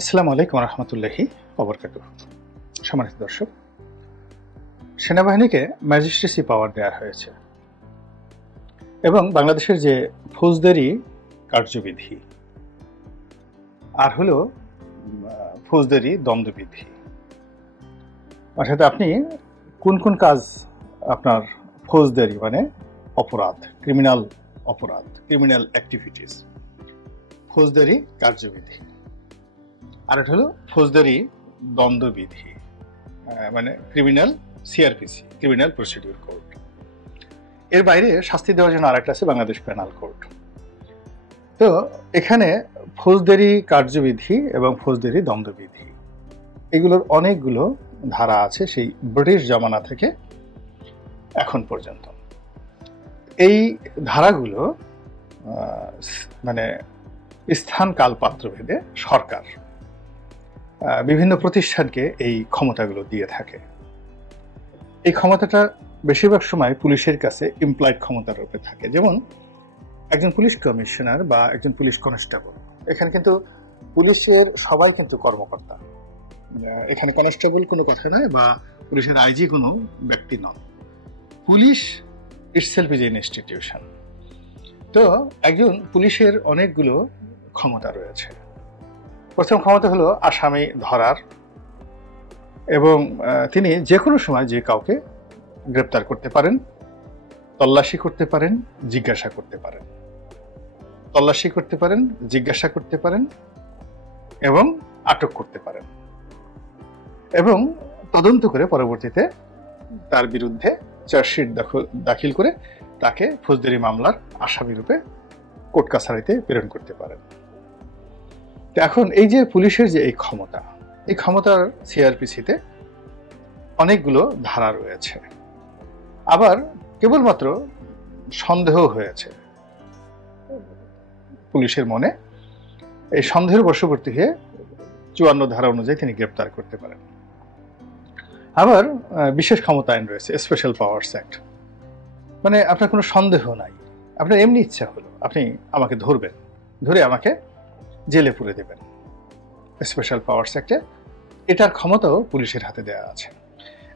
আসসালামু আলাইকুম রহমতুল্লাহি ওবরকাতুহ। সম্মানিত দর্শক, সেনাবাহিনীকে ম্যাজিস্ট্রেসি পাওয়ার দেওয়া হয়েছে এবং বাংলাদেশের যে ফৌজদারি কার্যবিধি আর হলো ফৌজদারি দণ্ডবিধি, অর্থাৎ আপনি কোন কোন কাজ আপনার ফৌজদারি মানে অপরাধ, ক্রিমিনাল অপরাধ, ক্রিমিনাল অ্যাক্টিভিটিস, ফৌজদারি কার্যবিধি, আর এটা হলো ফৌজদারি দণ্ডবিধি মানে criminal CrPC, criminal procedure code. এর বাইরে শাস্তি দেওয়ার জন্য আরেকটা আছে বাংলাদেশ পেনাল কোড। তো এখানে ফৌজদারি কার্যবিধি এবং ফৌজদারি দণ্ডবিধি এগুলোর অনেকগুলো ধারা আছে সেই ব্রিটিশ জমানা থেকে এখন পর্যন্ত। এই ধারাগুলো মানে স্থান কাল পাত্র ভেদে সরকার বিভিন্ন প্রতিষ্ঠানকে এই ক্ষমতাগুলো দিয়ে থাকে। এই ক্ষমতাটা বেশিরভাগ সময় পুলিশের কাছে ইমপ্লয়েড ক্ষমতার রূপে থাকে, যেমন একজন পুলিশ কমিশনার বা একজন পুলিশ কনস্টেবল। এখানে কিন্তু পুলিশের সবাই কিন্তু কর্মকর্তা, এখানে কনস্টেবল কোনো কথা নয় বা পুলিশের আইজি কোনো ব্যক্তি নন। Police itself is an institution. তো একজন পুলিশের অনেকগুলো ক্ষমতা রয়েছে। প্রথম ক্ষমতা হলো আসামি ধরার, এবং তিনি যে কোনো সময় যে কাউকে গ্রেপ্তার করতে পারেন, তল্লাশি করতে পারেন, জিজ্ঞাসা করতে পারেন, তল্লাশি করতে পারেন, জিজ্ঞাসা করতে পারেন এবং আটক করতে পারেন, এবং তদন্ত করে পরবর্তীতে তার বিরুদ্ধে চার্জশিট দাখিল করে তাকে ফৌজদারি মামলার আসামি রূপে কোর্ট কাছারিতে প্রেরণ করতে পারেন। এখন এই যে পুলিশের যে এই ক্ষমতার সিআরপিসিতে অনেকগুলো ধারা রয়েছে। আবার কেবলমাত্র সন্দেহ হয়েছে পুলিশের মনে, এই সন্দেহের বশবর্তী হয়ে ৫৪ ধারা অনুযায়ী তিনি গ্রেপ্তার করতে পারেন। আবার বিশেষ ক্ষমতা আইন রয়েছে, স্পেশাল পাওয়ার্স অ্যাক্ট, মানে আপনার কোনো সন্দেহ নাই, আপনার এমনি ইচ্ছা হলো আপনি আমাকে ধরবেন, ধরে আমাকে জেলে পুরে দেবেন। স্পেশাল পাওয়ার্স অ্যাক্টে এটার ক্ষমতাও পুলিশের হাতে দেওয়া আছে।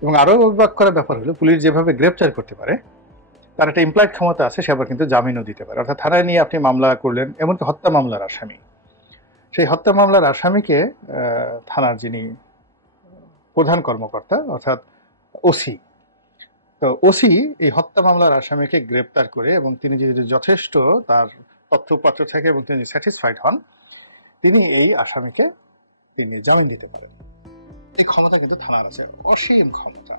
এবং আরও অবাক করার ব্যাপার হলো, পুলিশ যেভাবে গ্রেপ্তার করতে পারে তার একটা ইমপ্লয়েড ক্ষমতা আছে, সে আবার কিন্তু জামিনও দিতে পারে। অর্থাৎ থানায় নিয়ে আপনি মামলা করলেন, এমনকি হত্যা মামলার আসামি, সেই হত্যা মামলার আসামিকে থানার যিনি প্রধান কর্মকর্তা অর্থাৎ ওসি, তো ওসি এই হত্যা মামলার আসামিকে গ্রেপ্তার করে এবং তিনি যদি যথেষ্ট তার তথ্যপত্র থাকে এবং তিনি স্যাটিসফাইড হন, তিনি এই আসামিকে তিনি জামিন দিতে পারেন। এই ক্ষমতা কিন্তু থানার আছে, অসীম ক্ষমতা।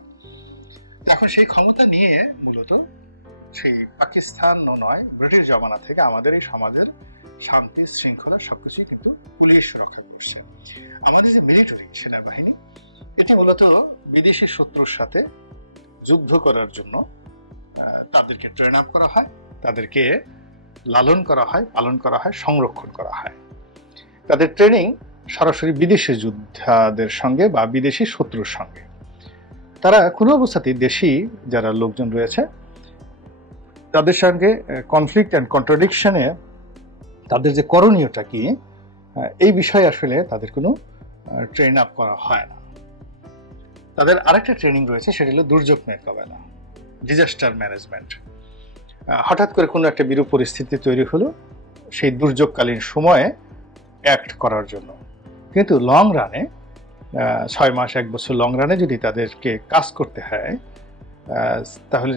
এখন সেই ক্ষমতা নিয়ে মূলত সেই পাকিস্তান নয়, ব্রিটিশ জমানা থেকে আমাদের এই সমাজের শান্তি শৃঙ্খলা সবকিছুই কিন্তু পুলিশ রক্ষা করছে। আমাদের যে মিলিটারি সেনাবাহিনী, এটি মূলত বিদেশি শত্রুর সাথে যুদ্ধ করার জন্য তাদেরকে ট্রেন আপ করা হয়, তাদেরকে লালন করা হয়, পালন করা হয়, সংরক্ষণ করা হয়। তাদের ট্রেনিং সরাসরি বিদেশি যোদ্ধাদের সঙ্গে বা বিদেশি শত্রুর সঙ্গে। তারা কোনো অবস্থাতেই দেশি যারা লোকজন রয়েছে তাদের সঙ্গে কনফ্লিক্ট অ্যান্ড কন্ট্রাডিকশনে তাদের যে করণীয়টা কি, এই বিষয়ে আসলে তাদের কোনো ট্রেন আপ করা হয় না। তাদের আরেকটা ট্রেনিং রয়েছে, সেটা হলো দুর্যোগ মোকাবেলা, ডিজাস্টার ম্যানেজমেন্ট। হঠাৎ করে কোনো একটা বিরূপ পরিস্থিতি তৈরি হলো, সেই দুর্যোগকালীন সময়ে অ্যাক্ট করার জন্য। কিন্তু লং রানে ৬ মাস ১ বছর লং রানে যদি তাদেরকে কাজ করতে হয়, তাহলে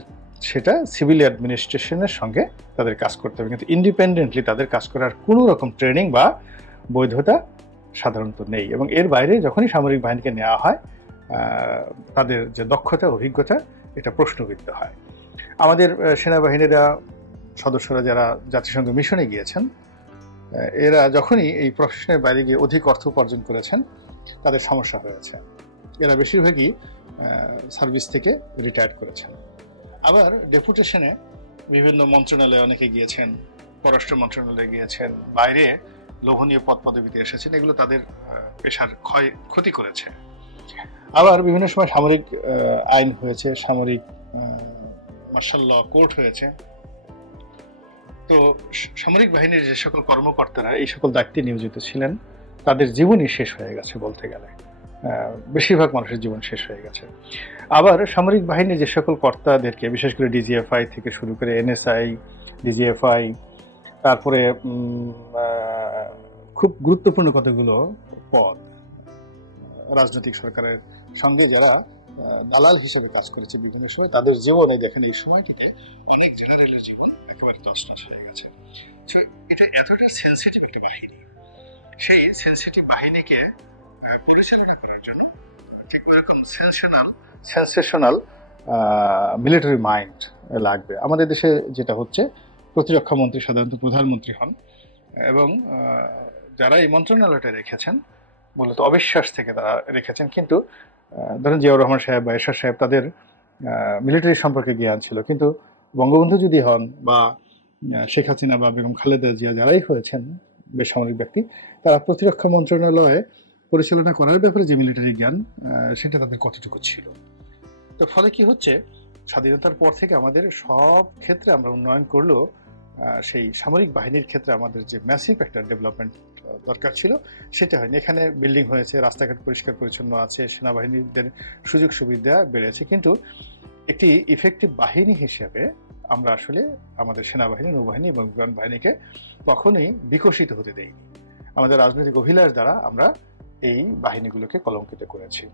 সেটা সিভিল অ্যাডমিনিস্ট্রেশনের সঙ্গে তাদের কাজ করতে হবে, কিন্তু ইন্ডিপেন্ডেন্টলি তাদের কাজ করার কোনো রকম ট্রেনিং বা বৈধতা সাধারণত নেই। এবং এর বাইরে যখনই সামরিক বাহিনীকে নেওয়া হয়, তাদের যে দক্ষতা অভিজ্ঞতা এটা প্রশ্নবিদ্ধ হয়। আমাদের সেনাবাহিনীরা সদস্যরা যারা জাতিসংঘ মিশনে গিয়েছেন, এরা যখনই এই প্রফেশনের বাইরে গিয়ে অধিক অর্থ উপার্জন করেছেন তাদের সমস্যা হয়েছে। এরা বেশিরভাগই সার্ভিস থেকে রিটায়ার করেছেন। আবার ডেপুটেশনে বিভিন্ন মন্ত্রণালয়ে অনেকে গিয়েছেন, পররাষ্ট্র মন্ত্রণালয়ে গিয়েছেন, বাইরে লোভনীয় পদ পদবিতে এসেছেন, এগুলো তাদের পেশার ক্ষতি করেছে। আবার বিভিন্ন সময় সামরিক আইন হয়েছে, সামরিক মার্শাল ল কোর্ট হয়েছে। তো সামরিক বাহিনীর যে সকল কর্মকর্তারা এই সকল দায়িত্বে নিয়োজিত ছিলেন, তাদের জীবনই শেষ হয়ে গেছে বলতে গেলে। বেশিরভাগ মানুষের জীবন শেষ হয়ে গেছে। আবার সামরিক বাহিনীর যে সকল কর্তাদেরকে, বিশেষ করে ডিজিএফআই থেকে শুরু করে এনএসআই, ডিজিএফআই, তারপরে খুব গুরুত্বপূর্ণ কতগুলো পদ রাজনৈতিক সরকারের সঙ্গে যারা দালাল হিসেবে কাজ করেছে বিভিন্ন সময়, তাদের জীবনে দেখেন এই সময়টিতে অনেক জেনারেলের জীবন একেবারে তছনছ হয়ে গেছে। এটা এতটা সেন্সিটিভ একটা বাহিনী, সেই সেন্সিটিভ বাহিনীকে পরিচালনা করার জন্য ঠিক ওইরকম সেন্সেশনাল মিলিটারি মাইন্ড লাগবে। আমাদের দেশে যেটা হচ্ছে, প্রতিরক্ষা মন্ত্রী সাধারণত প্রধানমন্ত্রী হন, এবং যারা এই মন্ত্রণালয়টা রেখেছেন মূলত অবিশ্বাস থেকে তারা রেখেছেন। কিন্তু ধরেন জিয়াউর রহমান সাহেব বা এরশাদ সাহেব, তাদের মিলিটারি সম্পর্কে জ্ঞান ছিল। কিন্তু বঙ্গবন্ধু যদি হন বা শেখ হাসিনা বা বেগম খালেদা জিয়া যারাই হয়েছেন বেসামরিক ব্যক্তি, তারা প্রতিরক্ষা মন্ত্রণালয়ে পরিচালনা করার ব্যাপারে যে মিলিটারি জ্ঞান, সেটা তাদের কতটুকু ছিল। তো ফলে কি হচ্ছে, স্বাধীনতার পর থেকে আমাদের সব ক্ষেত্রে আমরা উন্নয়ন করলেও সেই সামরিক বাহিনীর ক্ষেত্রে আমাদের যে ম্যাসিভ একটা ডেভেলপমেন্ট দরকার ছিল সেটা হয়নি। এখানে বিল্ডিং হয়েছে, রাস্তাঘাট পরিষ্কার পরিচ্ছন্ন আছে, সেনাবাহিনীদের সুযোগ সুবিধা বেড়েছে, কিন্তু একটি ইফেক্টিভ বাহিনী হিসেবে আমরা আসলে আমাদের সেনাবাহিনী, নৌবাহিনী এবং বিমান বাহিনীকে কখনোই বিকশিত হতে দেইনি। আমাদের রাজনৈতিক অভিলাষ দ্বারা আমরা এই বাহিনীগুলোকে কলঙ্কিত করেছি।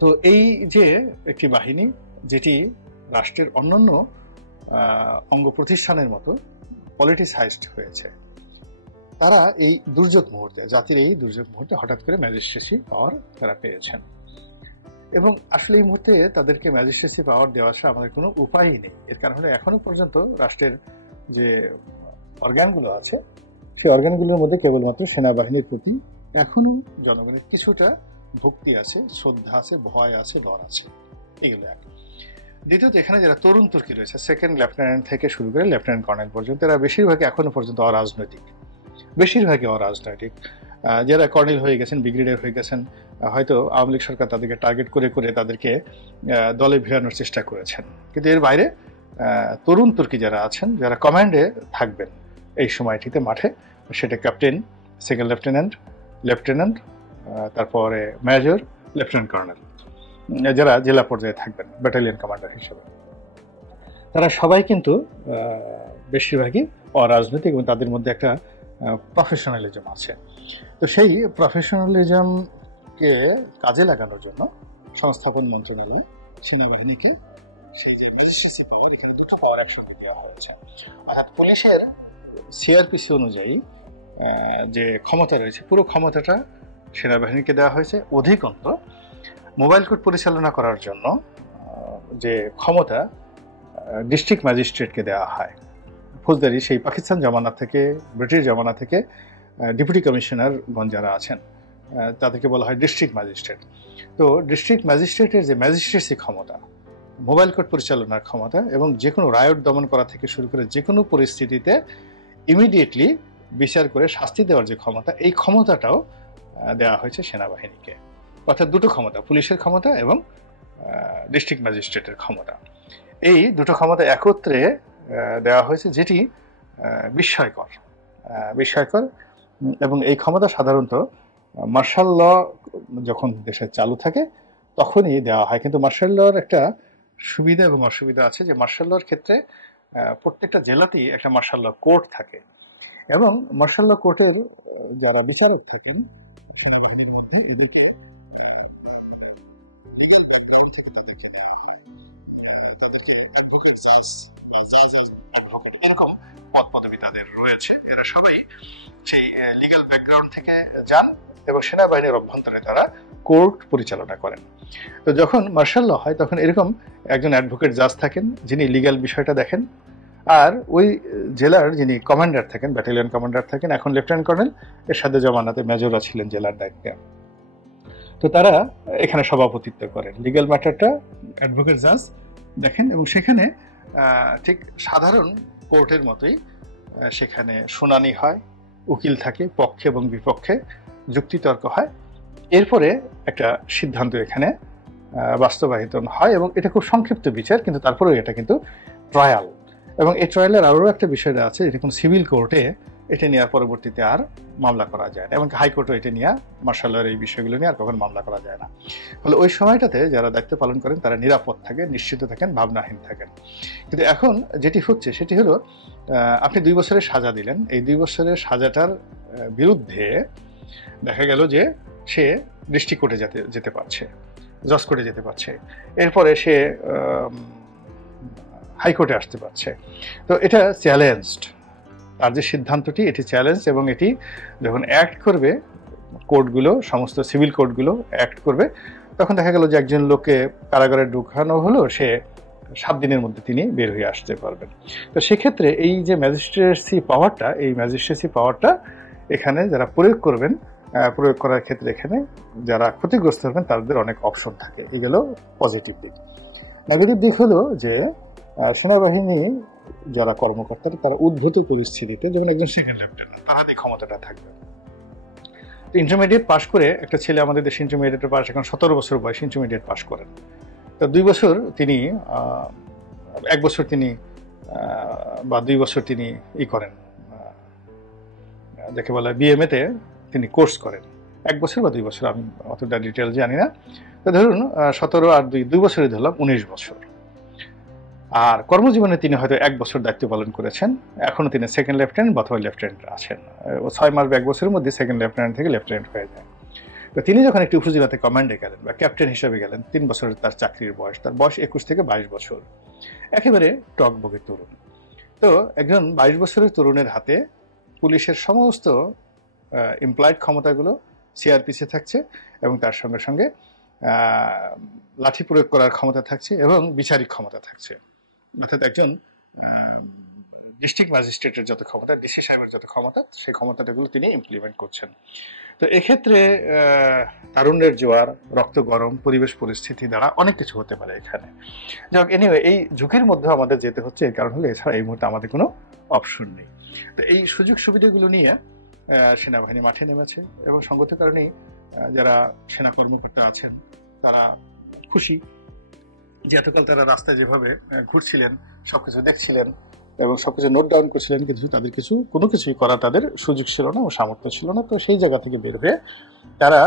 তো এই যে একটি বাহিনী যেটি রাষ্ট্রের অন্যান্য অঙ্গ প্রতিষ্ঠানের মতো পলিটিসাইজড হয়েছে, তারা এই দুর্যোগ মুহূর্তে, জাতির এই দুর্যোগ মুহূর্তে হঠাৎ করে ম্যাজিস্ট্রেসি পাওয়ার তারা পেয়েছেন। এবং আসলে এই মুহূর্তে তাদেরকে ম্যাজিস্ট্রেসি পাওয়ার দেওয়া ছাড়া আমাদের কোনো উপায়ই নেই। এর কারণ হলো, এখনো পর্যন্ত রাষ্ট্রের যে অর্গানগুলো আছে, সেই অর্গানগুলোর মধ্যে কেবলমাত্র সেনাবাহিনীর প্রতি এখনো জনগণের কিছুটা ভক্তি আছে, শ্রদ্ধা আছে, ভয় আছে, ডর আছে। এগুলো এক। দ্বিতীয়ত, এখানে যারা তরুণ তুর্কি রয়েছে, সেকেন্ড লেফটেন্যান্ট থেকে শুরু করে লেফটেন্যান্ট কর্নেল পর্যন্ত, এরা বেশিরভাগই এখনো পর্যন্ত অরাজনৈতিক। যারা কর্নেল হয়ে গেছেন, ব্রিগেডিয়ার হয়ে গেছেন, হয়তো আওয়ামী লীগ সরকার তাদেরকে টার্গেট করে করে তাদেরকে দলে ভিড়ানোর চেষ্টা করেছেন। কিন্তু এর বাইরে তরুণ তুর্কি যারা আছেন, যারা কমান্ডে থাকবেন এই সময়টিতে মাঠে, সেটা ক্যাপ্টেন, সেকেন্ড লেফটেন্যান্ট, তারপরে মেজর, লেফটেন্যান্ট কর্নেল, যারা জেলা পর্যায়ে থাকবেন ব্যাটালিয়ন কমান্ডার হিসেবে, তারা সবাই কিন্তু বেশিরভাগই অরাজনৈতিক এবং তাদের মধ্যে একটা প্রফেশনালিজম আছে। তো সেই প্রফেশনালিজমকে কাজে লাগানোর জন্য সংস্থাপন মন্ত্রণালয় সেনাবাহিনীকে সেই যে ম্যাজিস্ট্রেসি পাওয়ার, এখানে দুটো পাওয়ার একসঙ্গে দেওয়া হয়েছে। অর্থাৎ পুলিশের সিআরপিসি অনুযায়ী যে ক্ষমতা রয়েছে, পুরো ক্ষমতাটা সেনাবাহিনীকে দেওয়া হয়েছে। অধিকন্ত মোবাইল কোর্ট পরিচালনা করার জন্য যে ক্ষমতা ডিস্ট্রিক্ট ম্যাজিস্ট্রেটকে দেওয়া হয়, ফৌজদারি সেই পাকিস্তান জমানা থেকে, ব্রিটিশ জমানা থেকে ডেপুটি কমিশনারগণ যারা আছেন তাদেরকে বলা হয় ডিস্ট্রিক্ট ম্যাজিস্ট্রেট। তো ডিস্ট্রিক্ট ম্যাজিস্ট্রেটের যে ম্যাজিস্ট্রেসি ক্ষমতা, মোবাইল কোর্ট পরিচালনার ক্ষমতা এবং যে কোনো রায়ট দমন করা থেকে শুরু করে যে কোনো পরিস্থিতিতে ইমিডিয়েটলি বিচার করে শাস্তি দেওয়ার যে ক্ষমতা, এই ক্ষমতাটাও দেওয়া হয়েছে সেনাবাহিনীকে। অর্থাৎ দুটো ক্ষমতা, পুলিশের ক্ষমতা এবং ডিস্ট্রিক্ট ম্যাজিস্ট্রেটের ক্ষমতা, এই দুটো ক্ষমতা একত্রে দেওয়া হয়েছে, যেটি বিস্ময়কর। এবং এই ক্ষমতা সাধারণত মার্শাল ল যখন দেশে চালু থাকে তখনই দেওয়া হয়। কিন্তু মার্শাল লর একটা সুবিধা এবং অসুবিধা আছে, যে মার্শাল লর ক্ষেত্রে প্রত্যেকটা জেলাতেই একটা মার্শাল ল কোর্ট থাকে, এবং মার্শাল ল কোর্টের যারা বিচারক থাকেন এদেরকে এরকম পদ পদবি তাদের রয়েছে। এরা সবাই সেই লিগ্যাল ব্যাকগ্রাউন্ড থেকে যান এবং সেনাবাহিনীর অভ্যন্তরে তারা কোর্ট পরিচালনা করেন। তো যখন মার্শাল ল হয় তখন এরকম একজন অ্যাডভোকেট জাজ থাকেন যিনি লিগ্যাল বিষয়টা দেখেন, আর ওই জেলার যিনি কমান্ডার থাকেন, ব্যাটালিয়ন কমান্ডার থাকেন, এখন লেফটেন্যান্ট কর্নেল, এর সাথে জমানাতে মেজররা ছিলেন জেলার দায়িত্বে। তো তারা এখানে সভাপতিত্ব করেন, লিগ্যাল ম্যাটারটা অ্যাডভোকেট জাজ দেখেন, এবং সেখানে ঠিক সাধারণ কোর্টের মতোই সেখানে শুনানি হয়, উকিল থাকে, পক্ষে এবং বিপক্ষে যুক্তিতর্ক হয়, এরপরে একটা সিদ্ধান্ত এখানে বাস্তবায়িত হয়। এবং এটা খুব সংক্ষিপ্ত বিচার, কিন্তু তারপরেও এটা কিন্তু ট্রায়াল। এবং এই ট্রায়ালের আরও একটা বিষয় আছে, এটা কোনো সিভিল কোর্টে এটা নিয়ে আর পরবর্তীতে আর মামলা করা যায় না, এমনকি হাইকোর্টও এটা নিয়ে মার্শালের এই বিষয়গুলো নিয়ে আর কখনো মামলা করা যায় না। ফলে ওই সময়টাতে যারা দায়িত্ব পালন করেন তারা নিরাপদ থাকেন, নিশ্চিত থাকেন, ভাবনাহীন থাকেন। কিন্তু এখন যেটি হচ্ছে সেটি হলো আপনি 2 বছরের সাজা দিলেন, এই 2 বছরের সাজাটার বিরুদ্ধে দেখা গেল যে সে ডিস্ট্রিক্ট কোর্টে যেতে পারছে, জজ কোর্টে যেতে পারছে, এরপরে সে হাইকোর্টে আসতে পারছে। তো এটা চ্যালেঞ্জড, তার যে সিদ্ধান্তটি এটি চ্যালেঞ্জ, এবং এটি যখন অ্যাক্ট করবে কোর্টগুলো, সমস্ত সিভিল কোর্টগুলো অ্যাক্ট করবে, তখন দেখা গেল যে একজন লোককে কারাগারে ঢুকানো হলো, সে 7 দিনের মধ্যে তিনি বের হয়ে আসতে পারবেন। তো সেক্ষেত্রে এই যে ম্যাজিস্ট্রেসি পাওয়ারটা, এই ম্যাজিস্ট্রেসি পাওয়ারটা এখানে যারা প্রয়োগ করবেন, প্রয়োগ করার ক্ষেত্রে এখানে যারা ক্ষতিগ্রস্ত হবেন তাদের অনেক অপশন থাকে। এগুলো পজিটিভ দিক। নেগেটিভ দিক হলো যে সেনাবাহিনী যারা কর্মকর্তা তারা উদ্ভূত পরিস্থিতিতে, যেমন একজন সেকেন্ড লেফটেন্যান্ট, তার এই ক্ষমতাটা থাকবে। ইন্টারমিডিয়েট পাশ করে একটা ছেলে, আমাদের দেশে ইন্টারমিডিয়েটের পাশ এখন 17 বছর বয়সে ইন্টারমিডিয়েট পাশ করেন। তো 2 বছর তিনি 1 বছর তিনি বা 2 বছর তিনি করেন, যাকে বলে বিএমএ তে তিনি কোর্স করেন, 1 বছর বা 2 বছর, আমি অতটা ডিটেল জানি না। তো ধরুন 17 আর 2 বছরই ধরলাম 19 বছর। আর কর্মজীবনে তিনি হয়তো 1 বছর দায়িত্ব পালন করেছেন, এখনো তিনি সেকেন্ড লেফটেন্যান্ট বা লেফটেন্যান্ট আছেন। 6 মাস বা 1 বছরের মধ্যে সেকেন্ড লেফটেন্যান্ট থেকে লেফটেন্যান্ট হয়ে যায়। তো তিনি যখন একটি উপজেলাতে কমান্ডে গেলেন বা ক্যাপ্টেন হিসেবে গেলেন, 3 বছরের তার চাকরির বয়স, তার বয়স 21 থেকে 22 বছর, একেবারে টকবগে তরুণ। তো একজন 22 বছরের তরুণের হাতে পুলিশের সমস্ত ইমপ্লয়েড ক্ষমতাগুলো সিআরপিসি থাকছে, এবং তার সঙ্গে সঙ্গে লাঠি প্রয়োগ করার ক্ষমতা থাকছে এবং বিচারিক ক্ষমতা থাকছে। অর্থাৎ একজন ডিস্ট্রিক্ট ম্যাজিস্ট্রেটের যত ক্ষমতা, ডিসি সাহেবের যত ক্ষমতা, সেই ক্ষমতাগুলো তিনি ইমপ্লিমেন্ট করছেন। তো এক্ষেত্রে তারুণ্যের জোয়ার, রক্ত গরম, পরিবেশ পরিস্থিতি দ্বারা অনেক কিছু হতে পারে এখানে। যাক, এনিওয়ে এই ঝুঁকির মধ্যে আমাদের যেতে হচ্ছে, এর কারণ হলো এছাড়া এই মুহূর্তে আমাদের কোনো অপশন নেই। তো এই সুযোগ সুবিধাগুলো নিয়ে সেনাবাহিনী মাঠে নেমেছে, এবং সঙ্গত কারণেই যারা সেনা কর্মকর্তা আছেন তারা খুশি যে এতকাল তারা রাস্তায় যেভাবে ঘুরছিলেন, সবকিছু দেখছিলেন এবং সবকিছু নোট ডাউন করছিলেন, কিন্তু তাদের কোনো কিছুই করা তাদের সুযোগ ছিল না ও সামর্থ্য ছিল না। তো সেই জায়গা থেকে বের হয়ে তারা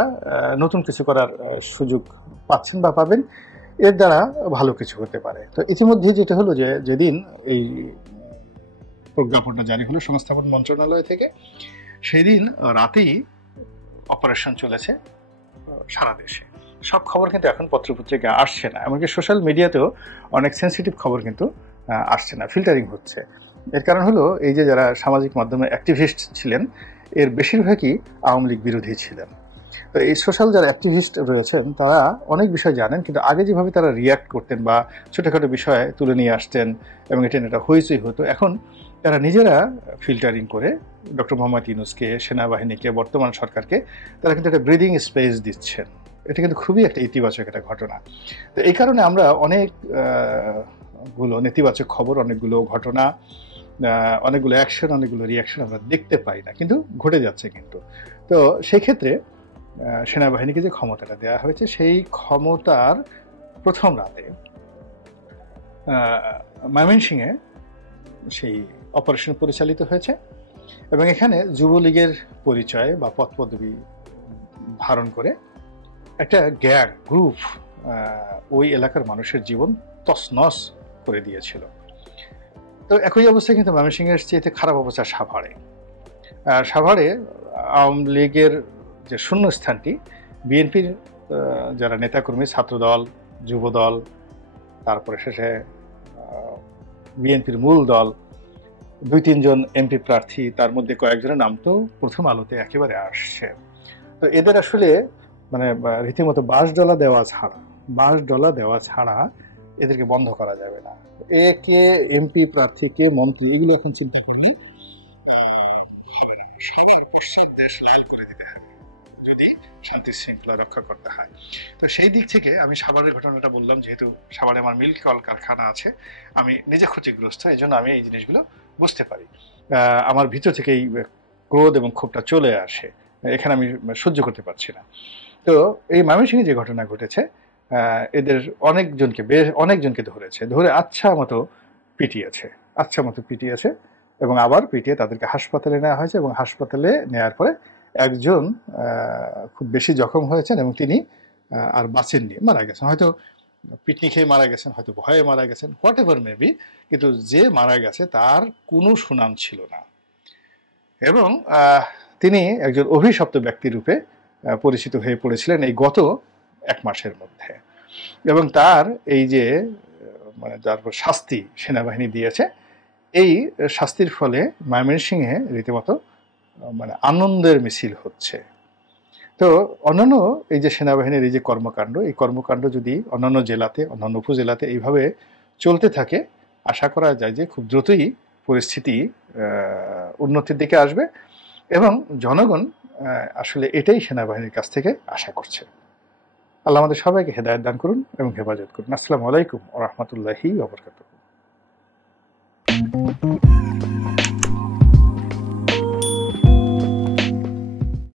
নতুন কিছু করার সুযোগ পাচ্ছেন বা পাবেন, এর দ্বারা ভালো কিছু হতে পারে। তো ইতিমধ্যে যেটা হলো যে যেদিন এই প্রজ্ঞাপনটা জারি হলো সংস্থাপন মন্ত্রণালয় থেকে, সেই দিন রাতেই অপারেশন চলেছে সারা দেশে। সব খবর কিন্তু এখন পত্রপত্রিকা আসছে না, এমনকি সোশ্যাল মিডিয়াতেও অনেক সেন্সিটিভ খবর কিন্তু আসছে না, ফিল্টারিং হচ্ছে। এর কারণ হলো এই যে যারা সামাজিক মাধ্যমে অ্যাক্টিভিস্ট ছিলেন, এর বেশিরভাগই আওয়ামী লীগ বিরোধী ছিলেন। তো এই সোশ্যাল যারা অ্যাক্টিভিস্ট রয়েছেন তারা অনেক বিষয় জানেন, কিন্তু আগে যেভাবে তারা রিয়াক্ট করতেন বা ছোটোখাটো বিষয়ে তুলে নিয়ে আসতেন এবং এটা হইচই হতো, এখন তারা নিজেরা ফিল্টারিং করে ডক্টর মোহাম্মদ ইউনূসকে, সেনাবাহিনীকে, বর্তমান সরকারকে তারা কিন্তু একটা ব্রিদিং স্পেস দিচ্ছেন। এটা কিন্তু খুবই একটা ইতিবাচক একটা ঘটনা। তো এই কারণে আমরা অনেকগুলো নেতিবাচক খবর, অনেকগুলো ঘটনা, অনেকগুলো অ্যাকশন, অনেকগুলো রিয়াকশন আমরা দেখতে পাই না, কিন্তু ঘটে যাচ্ছে কিন্তু। তো সেই ক্ষেত্রে সেনাবাহিনীকে যে ক্ষমতাটা দেওয়া হয়েছে, সেই ক্ষমতার প্রথম রাতে ময়মনসিংহে সেই অপারেশন পরিচালিত হয়েছে, এবং এখানে যুবলীগের পরিচয় বা পদপদবি ধারণ করে একটা গ্যাং গ্রুপ ওই এলাকার মানুষের জীবন তছনছ করে দিয়েছিল। তো একই অবস্থায় কিন্তু ময়মনসিংহের চেয়ে খারাপ অবস্থা সাভারে। সাভারে আওয়ামী লীগের যে শূন্যস্থানটি, বিএনপির যারা নেতাকর্মী, ছাত্রদল, যুবদল, তারপরে শেষে বিএনপির মূল দল, 2-3 জন এমপি প্রার্থী, তার মধ্যে কয়েকজনের নাম তো প্রথম আলোতে একেবারে আসছে। তো এদের আসলে মানে রীতিমতো বাঁশডলা দেওয়া ছাড়া এদেরকে বন্ধ করা যাবে না। কে এমপি প্রার্থী, কে মন্ত্রী, এগুলো এখন চিন্তা করলে সবার পশ্চাৎ দেশ লাল করে দিতে হবে যদি শান্তি শৃঙ্খলা রক্ষা করতে হয়। তো সেই দিক থেকে আমি সাভারের ঘটনাটা বললাম, যেহেতু সাভারে আমার মিল্ক কল কারখানা আছে, আমি নিজে ক্ষতিগ্রস্ত, এই জন্য আমি এই জিনিসগুলো বুঝতে পারি। আমার ভিতর থেকে এই ক্রোধ এবং ক্ষোভটা চলে আসে, এখানে আমি সহ্য করতে পারছি না। তো এই ময়মনসিংহে যে ঘটনা ঘটেছে, এদের অনেকজনকে ধরে আচ্ছা মতো পিটিয়েছে। এবং আবার পিটিয়ে তাদেরকে হাসপাতালে নেওয়া হয়েছে, এবং হাসপাতালে নেওয়ার পরে একজন খুব বেশি জখম হয়েছেন এবং তিনি আর বাঁচেননি, মারা গেছেন। হয়তো পিটনি খেয়ে মারা গেছেন, হয়তো ভয়ে মারা গেছেন, হোয়াট এভার মেবি, কিন্তু যে মারা গেছে তার কোনো সুনাম ছিল না। এবং তিনি একজন অভিশপ্ত ব্যক্তিরূপে পরিচিত হয়ে পড়েছিলেন এই গত 1 মাসের মধ্যে। এবং তার এই যে মানে যার শাস্তি সেনাবাহিনী দিয়েছে, এই শাস্তির ফলে ময়মনসিংহে রীতিমতো মানে আনন্দের মিছিল হচ্ছে। তো অন্যান্য এই যে সেনাবাহিনীর এই যে কর্মকাণ্ড, এই কর্মকাণ্ড যদি অন্যান্য জেলাতে, অন্যান্য উপজেলাতে এইভাবে চলতে থাকে, আশা করা যায় যে খুব দ্রুতই পরিস্থিতি উন্নতির দিকে আসবে, এবং জনগণ আসলে এটাই সেনাবাহিনীর কাছ থেকে আশা করছে। আল্লাহ আমাদের সবাইকে হেদায়েত দান করুন এবং হেফাজত করুন। আসসালামু আলাইকুম ওয়া রাহমাতুল্লাহি ওয়া বারাকাতুহু।